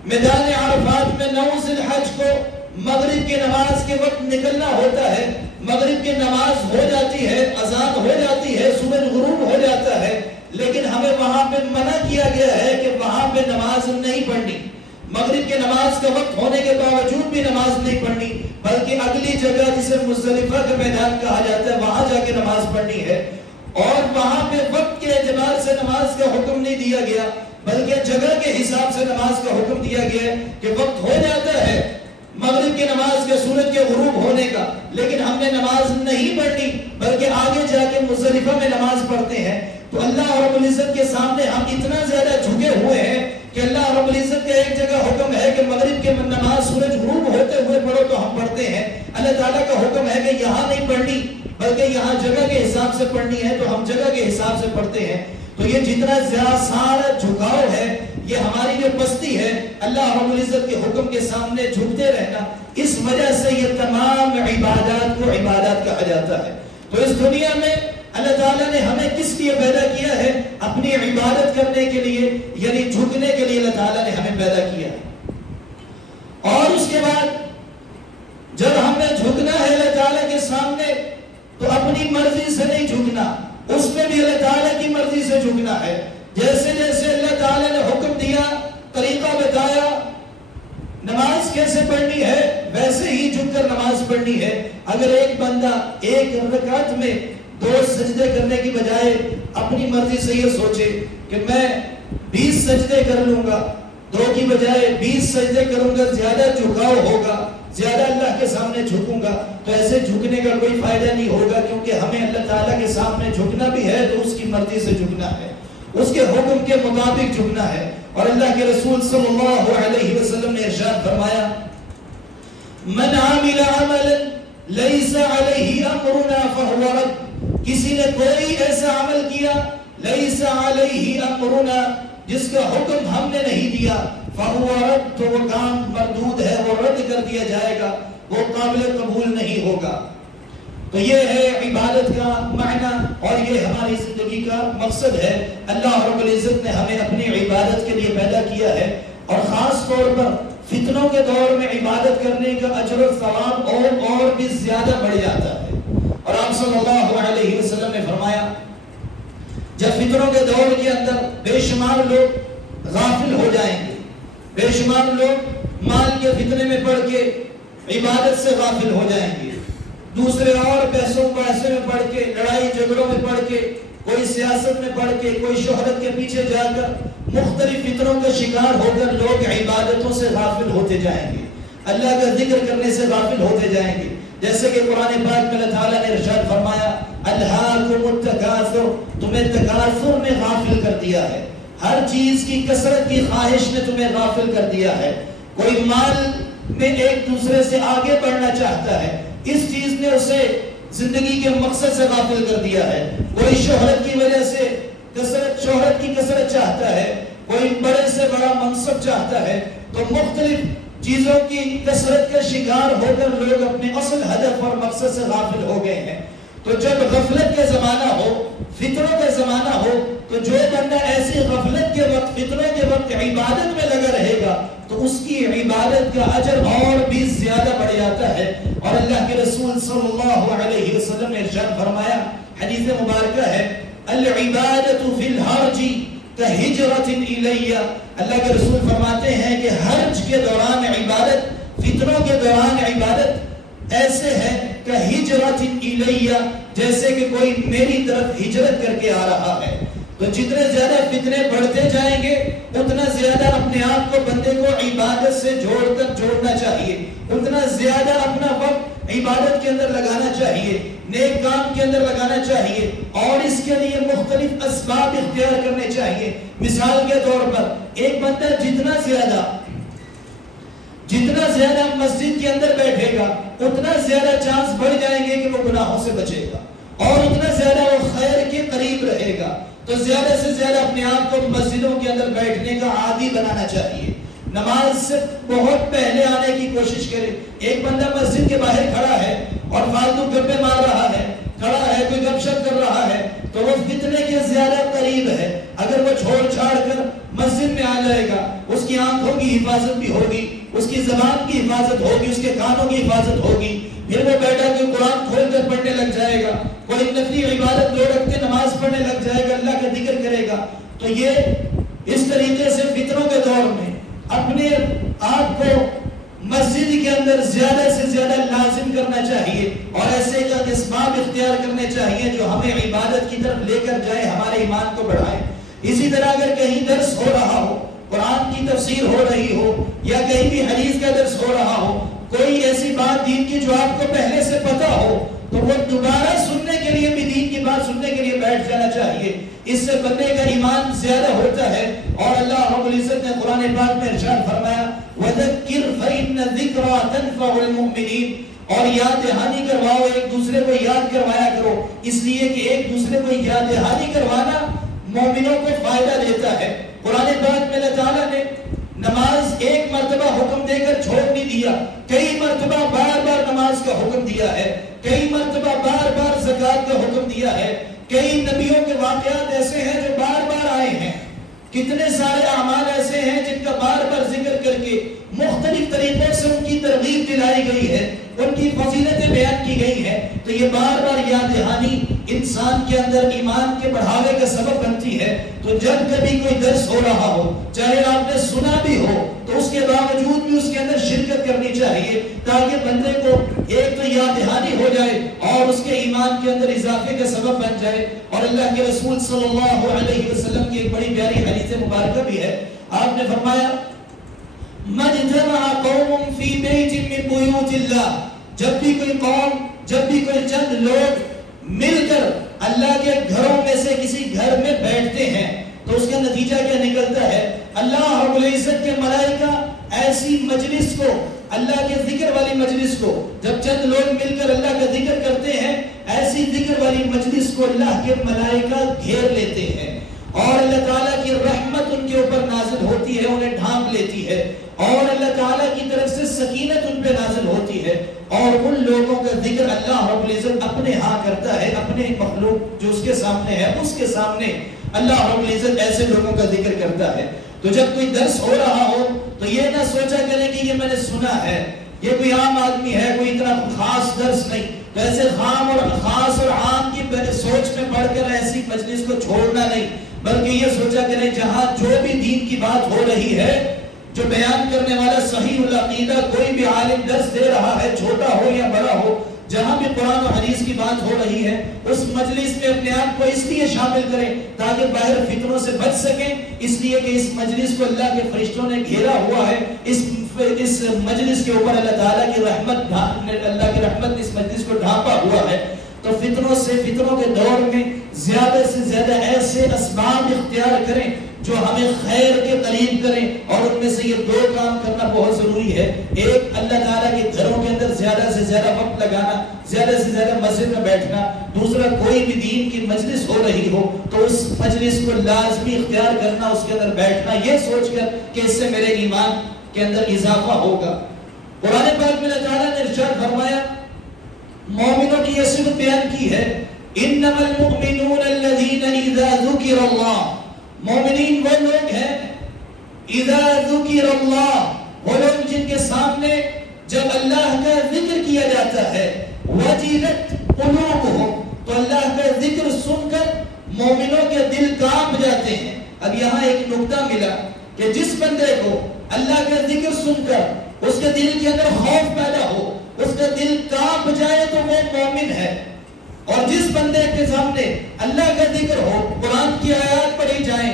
میدان عرفات میں 9 ذی الحج کو مغرب کی نماز کے وقت نکلنا ہوتا ہے. مغرب کی نماز ہو جاتی ہے, اذان ہو جاتی ہے, سورج غروب ہو جاتا ہے, لیکن ہمیں وہاں پہ منع کیا گیا ہے کہ وہاں پہ نماز نہیں پڑھنی. مغرب کے نماز کا وقت ہونے کے باوجود بھی نماز نہیں پڑھنی, بلکہ اگلی جگہ جسے مزدلفہ کا میدان کہا جاتا ہے وہاں جا کے نماز پڑھنی ہے. اور وہاں پہ وقت کے اعتبار سے نماز کا حکم نہیں دیا گیا, بلکہ جگہ کے حساب سے نماز کا حکم دیا گیا ہے کہ وقت ہو جاتا ہے مغرب کی نماز کے سورج کے غروب ہونے کا, لیکن ہم نے نماز نہیں پڑھنی بلکہ آگے جا کے مزدلفہ میں نماز پڑھتے ہیں. تو اللہ رب العزت کے سامنے ہم اتنا زیادہ جھکے ہوئے ہیں کہ اللہ رب العزت کا ایک جگہ حکم ہے کہ مغرب کے نماز سورج غروب ہوتے ہوئے پڑھو تو ہم پڑھتے ہیں. اللہ تعالیٰ کا حکم ہے کہ یہاں نہیں پڑھنی بلکہ یہاں جگہ کے حساب سے پڑھنی ہے, تو ہم جگہ کے حساب سے پڑھتے ہیں. تو یہ جتنا زیادہ سارا جھکاؤ ہے, یہ ہماری جو پستی ہے, اللہ رب العزت کے حکم کے سامنے جھکتے رہنا, اس وجہ سے یہ تمام عبادات کو عبادات کہا جاتا ہے. تو اس دنیا میں اللہ تعالیٰ نے ہمیں کس لیے پیدا کیا ہے؟ اپنی عبادت کرنے کے لیے, یعنی جھکنے کے لیے اللہ تعالیٰ نے ہمیں پیدا کیا ہے. اور اس کے بعد جب ہمیں جھکنا ہے اللہ تعالیٰ کے سامنے تو اپنی مرضی سے نہیں جھکنا, اس میں بھی اللہ تعالیٰ کی مرضی سے جھکنا ہے. جیسے جیسے اللہ تعالیٰ نے حکم دیا, طریقہ بتایا, نماز کیسے پڑھنی ہے ویسے ہی جھک کر نماز پڑھنی ہے. اگر ایک بندہ ایک رکعت میں 2 سجدے کرنے کی بجائے اپنی مرضی سے یہ سوچے کہ میں 20 سجدے کر لوں گا, 2 کی بجائے 20 سجدے کروں گا, زیادہ جھکاؤ ہوگا, زیادہ اللہ کے سامنے جھکوں گا, تو ایسے جھکنے کا کوئی فائدہ نہیں ہوگا, کیونکہ ہمیں اللہ تعالیٰ کے سامنے جھکنا بھی ہے تو اس کی مرضی سے جھکنا ہے, اس کے حکم کے مطابق جھکنا ہے. اور اللہ کے رسول صلی اللہ علیہ وسلم نے ارشاد فرمایا, من عامل عملا لیس علیہ امرنا فہو رد. کسی نے کوئی ایسا عمل کیا, لیس علیہ امرنا, جس کا حکم ہم نے نہیں دیا, فہو رد, تو وہ کام مردود ہے, وہ رد کر دیا جائے گا, وہ قابل قبول نہیں ہوگا. تو یہ ہے عبادت کا معنی اور یہ ہماری زندگی کا مقصد ہے. اللہ رب العزت نے ہمیں اپنی عبادت کے لیے پیدا کیا ہے, اور خاص طور پر فتنوں کے دور میں عبادت کرنے کا اجر و ثواب اور بھی زیادہ بڑھ جاتا ہے۔ اور آپ صلی اللہ علیہ وسلم نے فرمایا جب فتنوں کے دور کے اندر بے شمار لوگ غافل ہو جائیں گے، بے شمار لوگ مال کے فتنے میں پڑ کے عبادت سے غافل ہو جائیں گے، دوسرے اور پیسے میں پڑ کے، لڑائی جھگڑوں میں پڑ کے، کوئی سیاست میں پڑ کے، کوئی شہرت کے پیچھے جا کر مختلف فتنوں کا شکار ہو کر لوگ عبادتوں سے غافل ہوتے جائیں گے، اللہ کا ذکر کرنے سے غافل ہوتے جائیں گے۔ جیسے کہ قرآن پاک میں اللہ تعالیٰ نے ارشاد فرمایا الہاکم التکاثر، تمہیں تکاثر میں غافل کر دیا ہے، ہر چیز کی کثرت کی خواہش نے تمہیں غافل کر دیا ہے۔ کوئی مال میں ایک دوسرے سے آگے بڑھنا چاہتا ہے، اس چیز نے اسے زندگی کے مقصد سے غافل کر دیا ہے۔ کوئی شہرت کی وجہ سے شہرت کی کثرت چاہتا ہے، کوئی بڑے سے بڑا منصب چاہتا ہے، تو مختلف چیزوں کی کثرت کا شکار ہو کر لوگ اپنے اصل ہدف اور مقصد سے غافل ہو گئے ہیں۔ تو جب غفلت کا زمانہ ہو، فتنوں کا زمانہ ہو، تو جو بندہ ایسی غفلت کے وقت، فتنوں کے وقت عبادت میں لگا رہے گا تو اس کی عبادت کا اجر اور بھی زیادہ بڑھ جاتا ہے۔ اور اللہ کے رسول صلی اللہ علیہ وسلم نے ارشاد فرمایا، حدیث مبارکہ ہے، العبادت فی الحرج کہجرۃ الی، اللہ کے رسول فرماتے ہیں کہ حرج کے دوران عبادت، فتنوں کے دوران عبادت ایسے ہے کہ ہجرت الیہ، جیسے کہ کوئی میری طرف ہجرت کر کے آ رہا ہے۔ تو جتنے زیادہ فتنے بڑھتے جائیں گے اتنا زیادہ اپنے آپ کو بندے کو عبادت سے جوڑنا چاہیے، اتنا زیادہ اپنا وقت عبادت کے اندر لگانا چاہیے، نیک کام کے اندر لگانا چاہیے، اور اس کے لیے مختلف اسباب اختیار کرنے چاہیے۔ مثال کے طور پر ایک بندہ جتنا زیادہ مسجد کے اندر بیٹھے گا اتنا زیادہ چانس بڑھ جائیں گے کہ وہ گناہوں سے بچے گا، اور اتنا زیادہ وہ خیر کے قریب رہے گا۔ تو زیادہ سے زیادہ اپنے آپ کو مسجدوں کے اندر بیٹھنے کا عادی بنانا چاہیے، نماز سے بہت پہلے آنے کی کوشش کرے۔ ایک بندہ مسجد کے باہر کھڑا ہے اور فالتو گپے مار رہا ہے، کھڑا ہے، کوئی گپ شپ کر رہا ہے، تو وہ فتنے کے زیادہ قریب ہے۔ اگر وہ چھوڑ چھاڑ کر مسجد میں آ جائے گا، اس کی آنکھوں کی حفاظت بھی ہوگی، اس کی زبان کی حفاظت ہوگی، اس کے کانوں کی حفاظت ہوگی، پھر وہ بیٹھا کہ قرآن کھول کر پڑھنے لگ جائے گا، کوئی نفلی عبادت دو رکھتے نماز پڑھنے لگ جائے گا، اللہ کا ذکر کرے گا۔ تو یہ اس طریقے سے فتنوں کے دور میں اپنے آپ کو مسجد کے اندر زیادہ سے زیادہ لازم کرنا چاہیے، اور ایسے کا اسباب اختیار کرنے چاہیے جو ہمیں عبادت کی طرف لے کر جائے، ہمارے ایمان کو بڑھائے۔ اسی طرح اگر کہیں درس ہو رہا ہو، قرآن کی تفسیر ہو رہی ہو، یا کہیں بھی حدیث کا درس ہو رہا ہو، کوئی ایسی بات دین کی جو آپ کو پہلے سے پتا ہو، تو وہ دوبارہ سننے کے لیے بھی، دین کی بات سننے کے لیے بیٹھ جانا چاہیے۔ اس سے بندے کا ایمان زیادہ ہوتا ہے۔ اور اللہ رب العزت نے قرآن پاک میں ارشاد فرمایا وَذَكِّرْ فَإِنَّ الذِّكْرَىٰ تَنفَعُ الْمُؤْمِنِينَ، اور یاد دہانی کرواؤ، ایک دوسرے کو یاد کروایا کرو، اس لیے کہ ایک دوسرے کو یاد دہانی کروانا مومنوں کو فائدہ دیتا ہے۔ قرآن پاک میں اللہ تعالیٰ نے نماز ایک مرتبہ حکم دے کر چھوڑ نہیں دیا، کئی مرتبہ بار بار نماز کا حکم دیا ہے، کئی مرتبہ بار بار زکوٰۃ کا حکم دیا ہے، کئی نبیوں کے واقعات ایسے ہیں جو بار بار آئے ہیں، کتنے سارے اعمال ایسے ہیں جن کا بار بار ذکر کر کے مختلف طریقوں سے ان کی ترغیب دلائی گئی ہے، ان کی فضیلتیں بیان کی گئی ہیں۔ تو یہ بار بار یاد دہانی انسان کے اندر ایمان کے بڑھاوے کا سبب بنتی ہے۔ تو جب کبھی کوئی درس ہو رہا ہو، چاہے آپ نے سنا بھی ہو، تو اس کے باوجود بھی اس کے اندر شرکت کرنی چاہیے، تاکہ بندے کو ایک تو یاد دہانی ہو جائے اور اس کے ایمان کے اندر اضافے کا سبب بن جائے۔ اور اللہ کے رسول صلی اللہ علیہ وسلم کی ایک بڑی پیاری حدیث مبارکہ بھی ہے، آپ نے فرمایا مَجْتَمَعَ قَوْمٌ فِي بَيْتٍ مِّن بُيُوتِ اللَّهِ، جب بھی کوئی قوم، جب بھی کوئی چند لوگ مل کر اللہ کے گھروں میں سے کسی گھر میں بیٹھتے ہیں تو اس کا نتیجہ کیا نکلتا ہے؟ اللہ رب العزت کے ملائکہ ایسی مجلس کو، اللہ کے ذکر والی مجلس کو، جب چند لوگ مل کر اللہ کا ذکر کرتے ہیں، ایسی ذکر والی مجلس کو اللہ کے ملائکہ گھیر لیتے ہیں، اور اللہ تعالیٰ کی رحمت ان کے اوپر نازل ہوتی ہے، انہیں ڈھانپ لیتی ہے، اور اللہ تعالیٰ کی طرف سے سکینت ان پہ نازل ہوتی ہے، اور ان لوگوں کا ذکر اللہ رب العزت اپنے ہاں کرتا ہے، اپنے مخلوق جو اس کے سامنے ہے اس کے سامنے اللہ رب العزت ایسے لوگوں کا ذکر کرتا ہے۔ تو جب کوئی درس ہو رہا ہو تو یہ نہ سوچا کریں کہ یہ میں نے سنا ہے، یہ کوئی عام آدمی ہے، کوئی اتنا خاص درس نہیں، تو ایسے خاص اور عام کی سوچ میں پڑھ کر ایسی مجلس کو چھوڑنا نہیں، بلکہ یہ سوچا کریں جہاں جو بھی دین کی بات ہو رہی ہے، جو بیان کرنے والا صحیح العقیدہ کوئی بھی عالم درس دے رہا ہے، چھوٹا ہو یا بڑا ہو، جہاں بھی قرآن و حدیث کی بات ہو رہی ہے، اس مجلس میں اپنے آپ کو اس لیے شامل کریں تاکہ باہر فتنوں سے بچ سکیں، اس لیے کہ اس مجلس کو اللہ کے فرشتوں نے گھیرا ہوا ہے، اس مجلس کے اوپر اللہ تعالیٰ کی رحمت، اللہ کی رحمت اس مجلس کو ڈھانپا ہوا ہے۔ تو فتنوں کے دور میں زیادہ سے زیادہ ایسے اسباب اختیار کریں جو ہمیں خیر کے قریب کریں، اور ان میں سے یہ دو کام کرنا بہت ضروری ہے۔ ایک، اللہ تعالیٰ کے گھروں کے اندر زیادہ سے زیادہ وقت لگانا، زیادہ سے زیادہ مسجد میں بیٹھنا۔ دوسرا، کوئی بھی دین کی مجلس ہو رہی ہو تو اس مجلس کو لازمی اختیار کرنا، اس کے اندر بیٹھنا یہ سوچ کر کہ اس سے میرے ایمان کے اندر اضافہ ہوگا۔ قرآن پاک میں اللہ تعالیٰ نے ارشاد فرمایا، مومنوں کی یہ صفت بیان کی ہے، انما المؤمنون الذین اذا ذکر اللہ، مومنین وہ لوگ ہیں اذا ذکر اللہ، وہ لوگ جن کے سامنے جب اللہ کا ذکر کیا جاتا ہے، وجلت قلوبہم، تو اللہ کا ذکر سن کر مومنوں کے دل کانپ جاتے ہیں۔ اب یہاں ایک نکتہ ملا کہ جس بندے کو اللہ کا ذکر سن کر اس کے دل کے اندر خوف پیدا ہو، اس کا دل کانپ جائے تو وہ مومن ہے، اور جس بندے کے سامنے اللہ کا ذکر ہو، قرآن کی آیات پڑھی جائیں،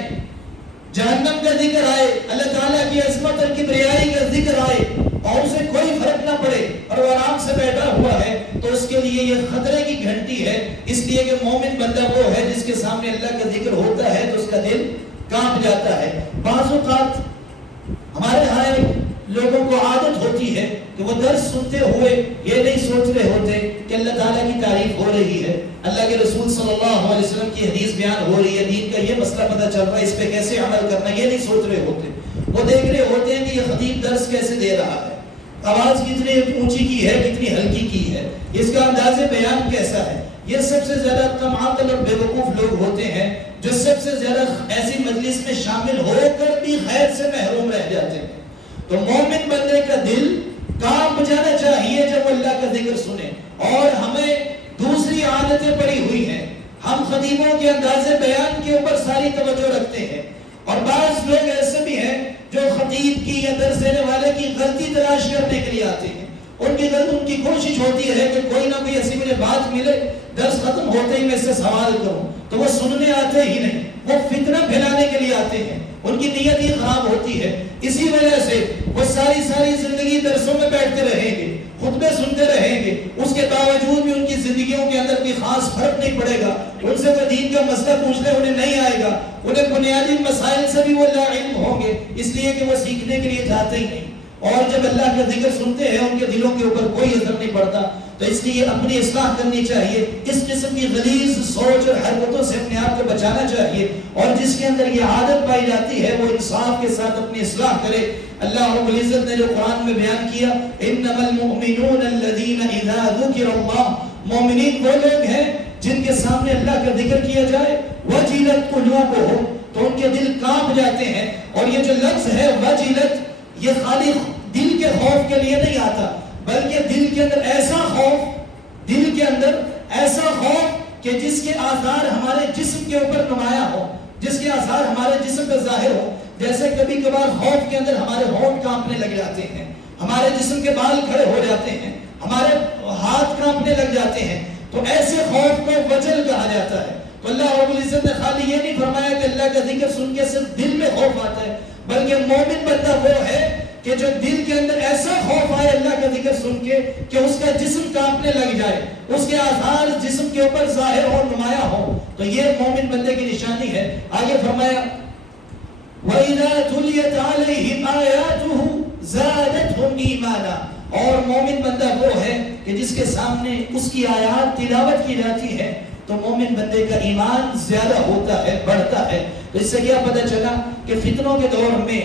جہنم کا ذکر آئے، اللہ تعالیٰ کی عظمت اور کبریائی کا ذکر آئے، اور اسے کوئی فرق نہ پڑے اور وہ آرام سے بیٹھا ہوا ہے، تو اس کے لیے یہ خطرے کی گھنٹی ہے، اس لیے کہ مومن بندہ وہ ہے جس کے سامنے اللہ کا ذکر ہوتا ہے تو اس کا دل کانپ جاتا ہے۔ بعض اوقات ہمارے ہاں لوگوں کو عادت ہوتی ہے کہ وہ درس سنتے ہوئے یہ نہیں سوچ رہے ہوتے کہ اللہ تعالیٰ کی تعریف ہو رہی ہے، اللہ کے رسول صلی اللہ علیہ وسلم کی حدیث بیان ہو رہی ہے، دین کا یہ مسئلہ پتہ چل رہا ہے، اس پہ کیسے عمل کرنا، یہ نہیں سوچ رہے ہوتے۔ وہ دیکھ رہے ہوتے ہیں کہ یہ خطیب درس کیسے دے رہا ہے، آواز کتنی اونچی کی ہے، کتنی ہلکی کی ہے، اس کا انداز بیان کیسا ہے۔ یہ سب سے زیادہ کم عقل اور بے وقوف لوگ ہوتے ہیں جو سب سے زیادہ ایسی مجلس میں شامل ہو کر بھی خیر سے محروم رہ جاتے ہیں۔ تو مومن بندے کا دل کانپ جانا چاہیے جب وہ اللہ کا ذکر سنے، اور ہمیں دوسری عادتیں پڑی ہوئی ہیں، ہم خطیبوں کے انداز بیان کے اوپر ساری توجہ رکھتے ہیں، اور بعض لوگ ایسے بھی ہیں جو خطیب کی یا درس دینے والے کی غلطی تلاش کرنے کے لیے آتے ہیں، ان کی کوشش ہوتی ہے کہ کوئی نہ کوئی ایسی مجھے بات ملے، درس ختم ہوتے ہی میں اس سے سوال کروں، تو وہ سننے آتے ہی نہیں، وہ فتنہ پھیلانے کے لیے آتے ہیں، ان کی نیت ہی خراب ہوتی ہے۔ اسی وجہ سے وہ ساری زندگی درسوں میں بیٹھتے رہیں گے، خطبے سنتے رہیں گے، اس کے باوجود بھی ان کی زندگیوں کے اندر کوئی خاص فرق نہیں پڑے گا، ان سے کوئی دین کا مسئلہ پوچھنے انہیں نہیں آئے گا، انہیں بنیادی مسائل سے بھی وہ لا علم ہوں گے، اس لیے کہ وہ سیکھنے کے لیے چاہتے ہی نہیں، اور جب اللہ کا ذکر سنتے ہیں ان کے دلوں کے اوپر کوئی اثر نہیں پڑتا۔ تو اس لیے اپنی اصلاح کرنی چاہیے، اس قسم کی غلیظ سوچ اور حرکتوں سے اپنے آپ کو بچانا چاہیے، اور جس کے اندر یہ عادت پائی جاتی ہے وہ انصاف کے ساتھ اپنی اصلاح کرے۔ اللہ رب العزت نے جو قرآن میں بیان کیا، انما المؤمنون الذین اذا ذکر اللہ، مومنین وہ لوگ ہیں جن کے سامنے اللہ کا ذکر کیا جائے، وجلت قلوبہم، تو ان کے دل کانپ جاتے ہیں۔ اور یہ جو لفظ ہے وجلت، یہ خالی دل کے خوف کے لیے نہیں آتا، بلکہ دل کے اندر ایسا خوف کہ جس کے آثار ہمارے جسم کے اوپر نمایاں ہو، جس کے آثار ہمارے جسم پہ ظاہر ہو۔ جیسے کبھی کبھار خوف کے اندر ہمارے ہونٹ کانپنے لگ جاتے ہیں، ہمارے جسم کے بال کھڑے ہو جاتے ہیں، ہمارے ہاتھ کانپنے لگ جاتے ہیں، تو ایسے خوف کو وجل کہا جاتا ہے۔ تو اللہ رب العزت نے خالی یہ نہیں فرمایا کہ اللہ کا ذکر سن کے صرف دل میں خوف آتا ہے، بلکہ مومن بندہ وہ ہے کہ جو دل کے اندر ایسا خوف آئے اللہ کا ذکر سن کے کہ اس کا جسم کانپنے لگ جائے، اس کے آثار جسم کے اوپر ظاہر اور نمایاں ہو، تو یہ مومن بندے کی نشانی ہے۔ آگے فرمایا وَإِذَا تُلِيَتْ عَلَيْهِمْ آيَاتُهُ زَادَتْهُمْ إِيمَانًا، اور مومن بندہ وہ ہے کہ جس کے سامنے اس کی آیات تلاوت کی جاتی ہے تو مومن بندے کا ایمان زیادہ ہوتا ہے، بڑھتا ہے۔ تو اس سے کیا پتہ چلا کہ فتنوں کے دور میں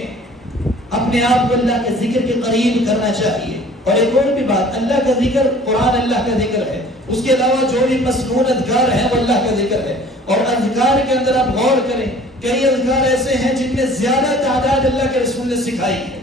اپنے آپ کو اللہ کے ذکر کے قریب کرنا چاہیے۔ اور ایک اور بھی بات، اللہ کا ذکر، قرآن اللہ کا ذکر ہے، اس کے علاوہ جو بھی مسنون اذکار ہیں وہ اللہ کا ذکر ہے، اور اذکار کے اندر آپ غور کریں، کئی اذکار ایسے ہیں جن میں زیادہ تعداد اللہ کے رسول نے سکھائی ہے،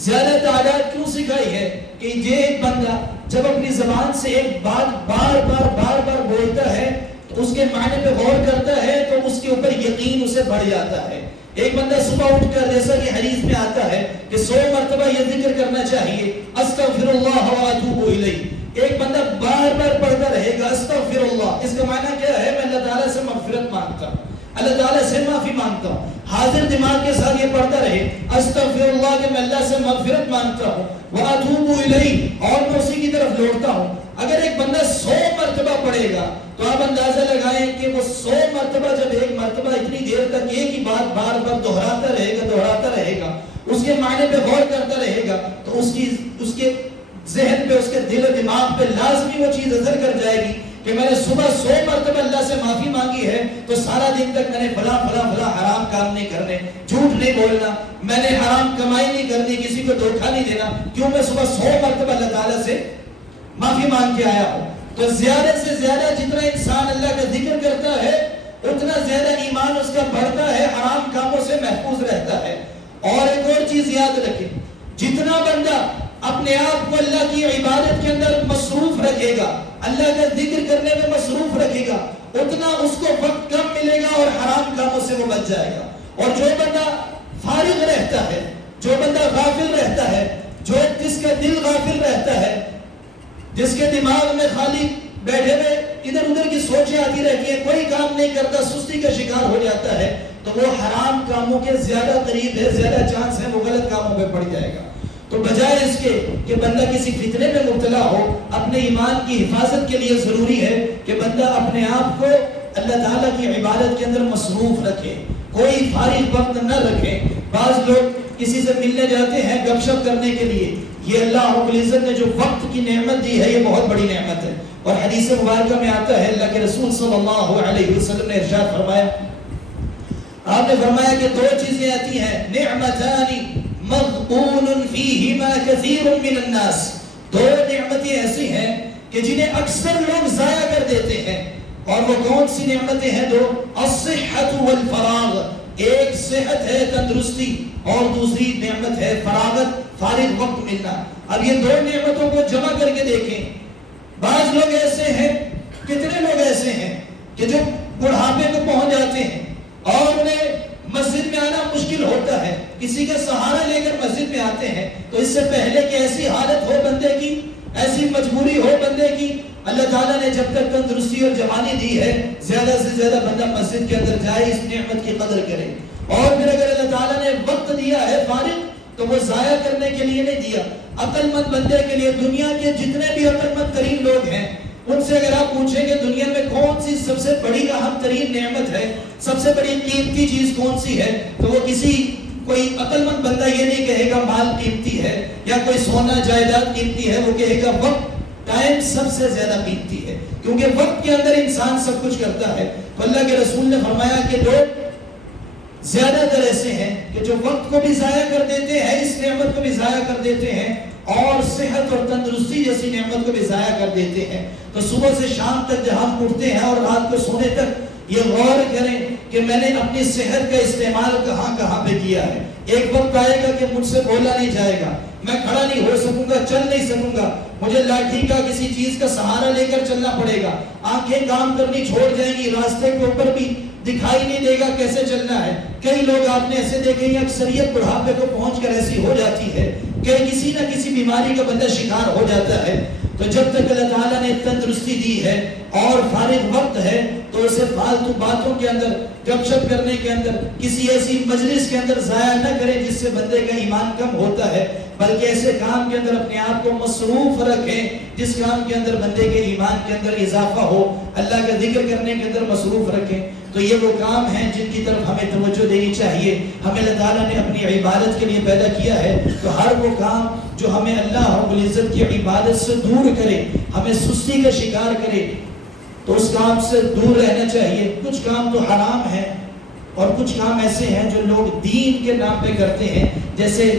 زیادہ تعداد کیوں سکھائی ہے؟ کہ یہ ایک بندہ جب اپنی زبان سے ایک بات بار بار بولتا ہے تو اس کے معنی پہ غور کرتا ہے تو اس کے اوپر یقین اسے بڑھ جاتا ہے. ایک بندہ صبح اٹھ کر جیسا کہ حدیث میں آتا ہے کہ 100 مرتبہ یہ ذکر کرنا چاہیے استغفر اللہ و اتوب الیہ. ایک بندہ بار پڑھتا رہے گا استغفر اللہ. اس کا معنی کیا ہے؟ میں اللہ تعالیٰ سے مغفرت مانگتا ہوں, اللہ تعالیٰ سے معافی مانگتا ہوں. حاضر دماغ کے ساتھ یہ پڑھتا رہے استغفر اللہ کہ میں اللہ سے مغفرت مانگتا ہوں, واتوب الیہ اور میں اسی کی طرف لوٹتا ہوں. اگر ایک بندہ 100 مرتبہ پڑھے گا تو آپ اندازہ لگائیں کہ وہ 100 مرتبہ جب ایک مرتبہ اتنی دیر تک ایک ہی بات بار دہراتا رہے گا اس کے معنی پہ غور کرتا رہے گا تو اس کے ذہن پہ, اس کے دل و دماغ پہ لازمی وہ چیز اثر کر جائے گی کہ میں نے صبح 100 مرتبہ اللہ سے معافی مانگی ہے تو سارا دن تک میں نے فلاں حرام کام نہیں کرنے, جھوٹ نہیں بولنا, میں نے حرام کمائی نہیں کرنی, کسی کو دھوکہ نہیں دینا. کیوں؟ میں صبح 100 مرتبہ اللہ تعالیٰ سے معافی مانگ کے آیا ہوں. تو زیادہ سے زیادہ جتنا انسان اللہ کا ذکر کرتا ہے اتنا زیادہ ایمان اس کا بڑھتا ہے, حرام کاموں سے محفوظ رہتا ہے. اور ایک اور چیز یاد رکھیں, جتنا بندہ اپنے آپ کو اللہ کی عبادت کے اندر مصروف رکھے گا, اللہ کا ذکر کرنے میں مصروف رکھے گا, اتنا اس کو وقت کم ملے گا اور حرام کاموں سے وہ بچ جائے گا. اور جو بندہ فارغ رہتا ہے, جو بندہ غافل رہتا ہے, جس کا دل غافل رہتا ہے, جس کے دماغ میں خالی بیٹھے ہوئے ادھر ادھر کی سوچیں آتی رہتی ہیں, کوئی کام نہیں کرتا, سستی کا شکار ہو جاتا ہے, تو وہ حرام کاموں کے زیادہ قریب ہے, زیادہ چانس ہے وہ غلط کاموں میں پڑ جائے گا. تو بجائے اس کے کہ بندہ کسی فتنے میں مبتلا ہو, اپنے ایمان کی حفاظت کے لیے ضروری ہے کہ بندہ اپنے آپ کو اللہ تعالیٰ کی عبادت کے اندر مصروف رکھے, کوئی فارغ وقت نہ رکھے. بعض لوگ کسی سے ملنے جاتے ہیں گپ شپ کرنے کے لیے, یہ اللہ رب العزت نے جو وقت کی نعمت دی ہے یہ بہت بڑی نعمت ہے. اور حدیث مبارکہ میں آتا ہے اللہ کے رسول صلی اللہ علیہ وسلم نے ارشاد فرمایا, آپ نے فرمایا کہ 2 چیزیں آتی ہیں, نعمتان مغبون فیہما کثیر من الناس. 2 نعمتیں ایسی ہیں کہ جنہیں اکثر لوگ ضائع کر دیتے ہیں. اور وہ کون سی نعمتیں ہیں 2؟ الصحت والفراغ. ایک صحت ہے, تندرستی, اور دوسری نعمت ہے فراغت, فارغ وقت ملنا. اب یہ 2 نعمتوں کو جمع کر کے دیکھیں. بعض لوگ ایسے ہیں, کتنے لوگ ایسے ہیں کہ جو بڑھاپے کو پہنچ جاتے ہیں اور انہیں مسجد میں آنا مشکل ہوتا ہے, کسی کا سہارا لے کر مسجد میں آتے ہیں. تو اس سے پہلے کہ ایسی حالت ہو بندے کی, ایسی مجبوری ہو بندے کی, اللہ تعالیٰ نے جب تک تندرستی اور جوانی دی ہے زیادہ سے زیادہ بندہ مسجد کے اندر جائے, اس نعمت کی قدر کرے. اور پھر اگر اللہ تعالیٰ نے وقت دیا ہے فارغ تو وہ ضائع کرنے کے لیے نہیں دیا. عقل مند بندے کے لیے, دنیا کے جتنے بھی عقل مند ترین لوگ ہیں ان سے اگر آپ پوچھیں کہ دنیا میں کون سی سب سے بڑی اہم ترین نعمت ہے, سب سے بڑی قیمتی چیز کون سی ہے, تو وہ کوئی عقل مند بندہ یہ نہیں کہے گا مال قیمتی ہے یا کوئی سونا جائیداد قیمتی ہے, وہ کہے گا وقت, ٹائم سب سے زیادہ قیمتی ہے, کیونکہ وقت کے اندر انسان سب کچھ کرتا ہے. تو اللہ کے رسول نے فرمایا کہ لوگ زیادہ تر ایسے ہیں کہ جو وقت کو بھی ضائع کر دیتے ہیں, اس نعمت کو بھی ضائع کر دیتے ہیں, اور صحت اور تندرستی جیسی نعمت کو بھی ضائع کر دیتے ہیں. تو صبح سے شام تک جب ہم اٹھتے ہیں اور رات کو سونے تک یہ غور کریں کہ میں نے اپنی صحت کا استعمال کہاں کہاں پہ کیا ہے. ایک وقت آئے گا کہ مجھ سے بولا نہیں جائے گا, میں کھڑا نہیں ہو سکوں گا, چل نہیں سکوں گا, مجھے لاٹھی کا کسی چیز کا سہارا لے کر چلنا پڑے گا, آنکھیں کام کرنی چھوڑ جائیں گی, راستے کے اوپر بھی دکھائی نہیں دے گا کیسے چلنا ہے. کئی لوگ آپ نے ایسے دیکھے ہیں, اکثریت بڑھاپے کو پہنچ کر ایسی ہو جاتی ہے کہ کسی نہ کسی بیماری کا بندہ شکار ہو جاتا ہے. تو جب تک اللہ تعالیٰ نے تندرستی دی ہے اور فارغ وقت ہے تو اسے فالتو باتوں کے اندر, گپ شپ کرنے کے اندر, کسی ایسی مجلس کے اندر ضائع نہ کریں جس سے بندے کا ایمان کم ہوتا ہے, بلکہ ایسے کام کے اندر اپنے آپ کو مصروف رکھیں جس کام کے اندر بندے کے ایمان کے اندر اضافہ ہو, اللہ کا ذکر کرنے کے اندر مصروف رکھیں. تو یہ وہ کام ہیں جن کی طرف ہمیں توجہ دینی چاہیے. ہمیں اللہ تعالیٰ نے اپنی عبادت کے لیے پیدا کیا ہے, تو ہر وہ کام جو ہمیں اللہ رب العزت کی عبادت سے دور کرے, ہمیں سستی کا شکار کرے, تو اس کام سے دور رہنا چاہیے. کچھ کام تو حرام ہیں اور کچھ کام ایسے ہیں جو لوگ دین کے نام پہ کرتے ہیں, جیسے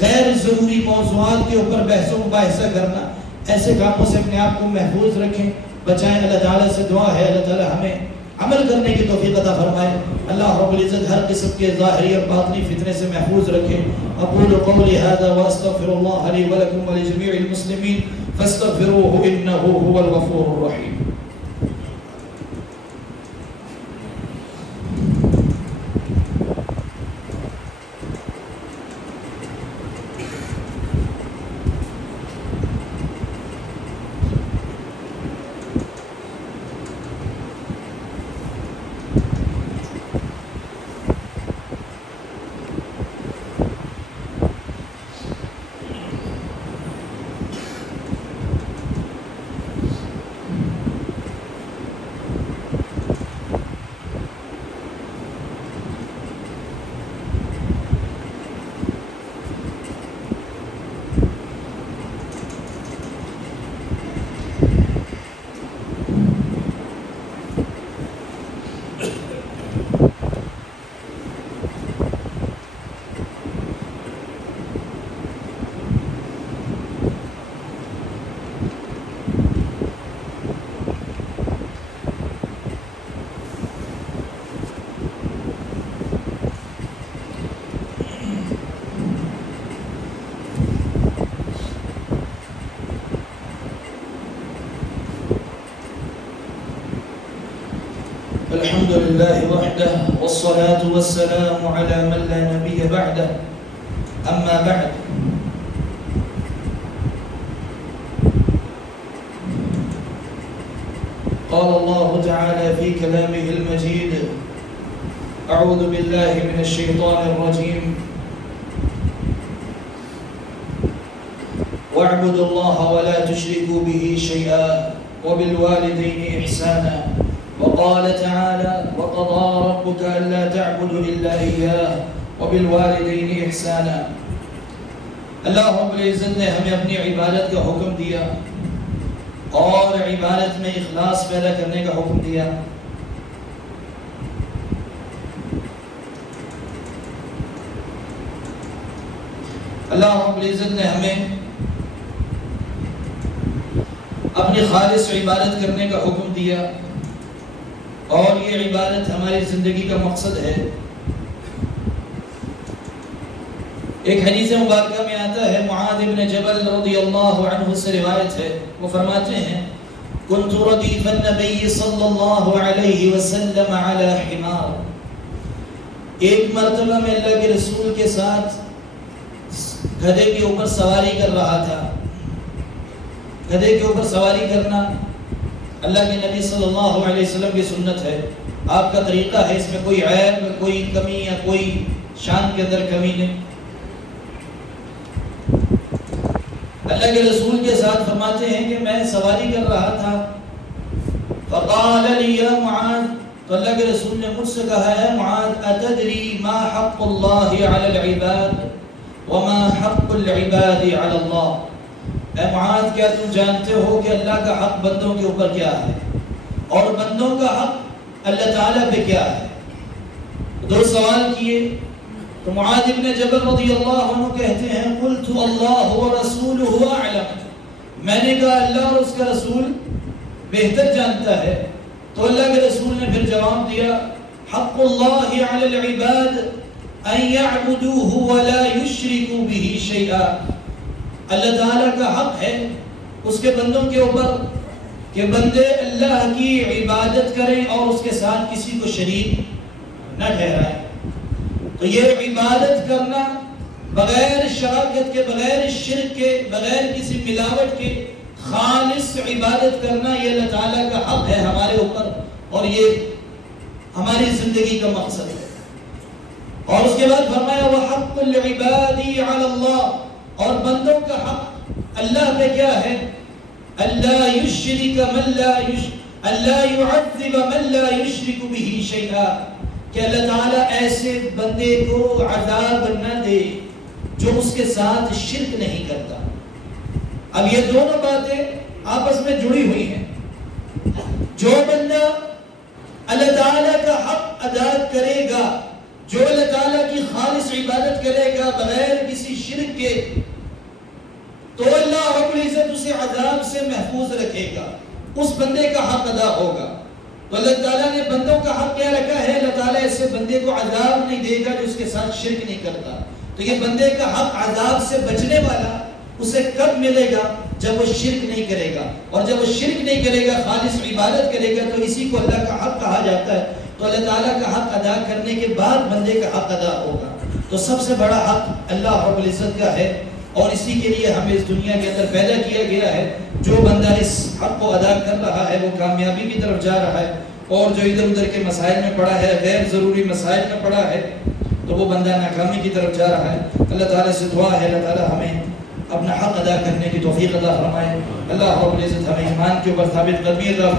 غیر ضروری موضوعات کے اوپر بحث و مباحثہ کرنا. ایسے کاموں سے اپنے آپ کو محفوظ رکھیں, بچائیں. اللہ تعالیٰ سے دعا ہے اللہ تعالیٰ ہمیں عمل کرنے کی توفیق عطا فرمائے. اللہ رب العزت ہر قسم کے ظاہری اور باطنی فتنے سے محفوظ رکھے. اقول قولی هذا واستغفر الله لي ولكم ولجميع المسلمين فاستغفروه انه هو الغفور الرحيم. الحمد لله وحده والصلاة والسلام على من لا نبي بعده. أما بعد، قال الله تعالى في كلامه المجيد: أعوذ بالله من الشيطان الرجيم واعبدوا الله ولا تشركوا به شيئا وبالوالدين إحسانا. وقال تعالى: وقضى ربك ألا تعبدوا إلا إياه وبالوالدين إحسانا. اللہ رب العزت نے ہمیں اپنی عبادت کا حکم دیا اور عبادت میں اخلاص پیدا کرنے کا حکم دیا. اللہ رب العزت نے ہمیں اپنی خالص عبادت کرنے کا حکم دیا اور یہ عبادت ہماری زندگی کا مقصد ہے. ایک حدیث مبارکہ میں آتا ہے، معاذ بن جبل رضی اللہ عنہ سے روایت ہے، وہ فرماتے ہیں: كنت ردیف النبی صلی اللہ علیہ وسلم علی حمار. ایک مرتبہ میں اللہ کے رسول کے ساتھ گدھے کے اوپر سواری کر رہا تھا. گدھے کے اوپر سواری کرنا اللہ کے نبی صلی اللہ علیہ وسلم کی سنت ہے، آپ کا طریقہ ہے، اس میں کوئی عیب، کوئی کمی یا کوئی شان کے اندر کمی نہیں. اللہ کے رسول کے ساتھ فرماتے ہیں کہ میں سواری کر رہا تھا. فقال لي يا معاذ، تو اللہ کے رسول نے مجھ سے کہا ہے معاذ: اتدری ما حق اللہ علی العباد وما حق العباد علی اللہ. اے معاذ، کیا تم جانتے ہو کہ اللہ کا حق بندوں کے اوپر کیا ہے اور بندوں کا حق اللہ تعالیٰ پہ کیا ہے؟ دو سوال کیے تو معاذ بن جبل رضی اللہ عنہ کہتے ہیں: قلت اللہ ورسولہ اعلم. میں نے کہا اللہ اور اس کا رسول بہتر جانتا ہے. تو اللہ کے رسول نے پھر جواب دیا: حق اللہ علی العباد ان یعبدوہ ولا یشرکوا بہ شیئا. اللہ تعالیٰ کا حق ہے اس کے بندوں کے اوپر کہ بندے اللہ کی عبادت کریں اور اس کے ساتھ کسی کو شریک نہ ٹھہرائیں. تو یہ عبادت کرنا بغیر شراکت کے، بغیر شرک کے، بغیر کسی ملاوٹ کے خالص عبادت کرنا، یہ اللہ تعالیٰ کا حق ہے ہمارے اوپر اور یہ ہماری زندگی کا مقصد ہے. اور اس کے بعد فرمایا: وحق العباد علی اللہ. اور بندوں کا حق اللہ پہ کیا ہے؟ اللہ یشرک من لا اللہ یعذب من لا یشرک بہ شیئا. کہ اللہ تعالیٰ ایسے بندے کو عذاب نہ دے جو اس کے ساتھ شرک نہیں کرتا. اب یہ دونوں باتیں آپس میں جڑی ہوئی ہیں. جو بندہ اللہ تعالیٰ کا حق ادا کرے گا، جو اللہ تعالیٰ کی خالص عبادت کرے گا بغیر کسی شرک کے، تو اللہ رب العزت اسے عذاب سے محفوظ رکھے گا، اس بندے کا حق ادا ہوگا. تو اللہ تعالیٰ نے بندوں کا حق کیا رکھا ہے؟ اللہ تعالیٰ اس سے بندے کو عذاب نہیں دے گا جو اس کے ساتھ شرک نہیں کرتا. تو یہ بندے کا حق عذاب سے بچنے والا اسے کب ملے گا؟ جب وہ شرک نہیں کرے گا. اور جب وہ شرک نہیں کرے گا، خالص عبادت کرے گا، تو اسی کو اللہ کا حق کہا جاتا ہے. تو اللہ تعالیٰ کا حق ادا کرنے کے بعد بندے کا حق ادا ہوگا. تو سب سے بڑا حق اللہ رب العزت کا ہے، اور اسی کے لیے ہمیں اس دنیا کے اندر پیدا کیا گیا ہے. جو بندہ اس حق کو ادا کر رہا ہے وہ کامیابی کی طرف جا رہا ہے، اور جو ادھر ادھر کے مسائل میں پڑا ہے، غیر ضروری مسائل میں پڑا ہے، تو وہ بندہ ناکامی کی طرف جا رہا ہے. اللہ تعالیٰ سے دعا ہے اللہ تعالیٰ ہمیں اپنا حق ادا کرنے کی توفیق عطا فرمائے. اللہ رب العزت ہمیں ایمان کے اوپر ثابت قدمی عطا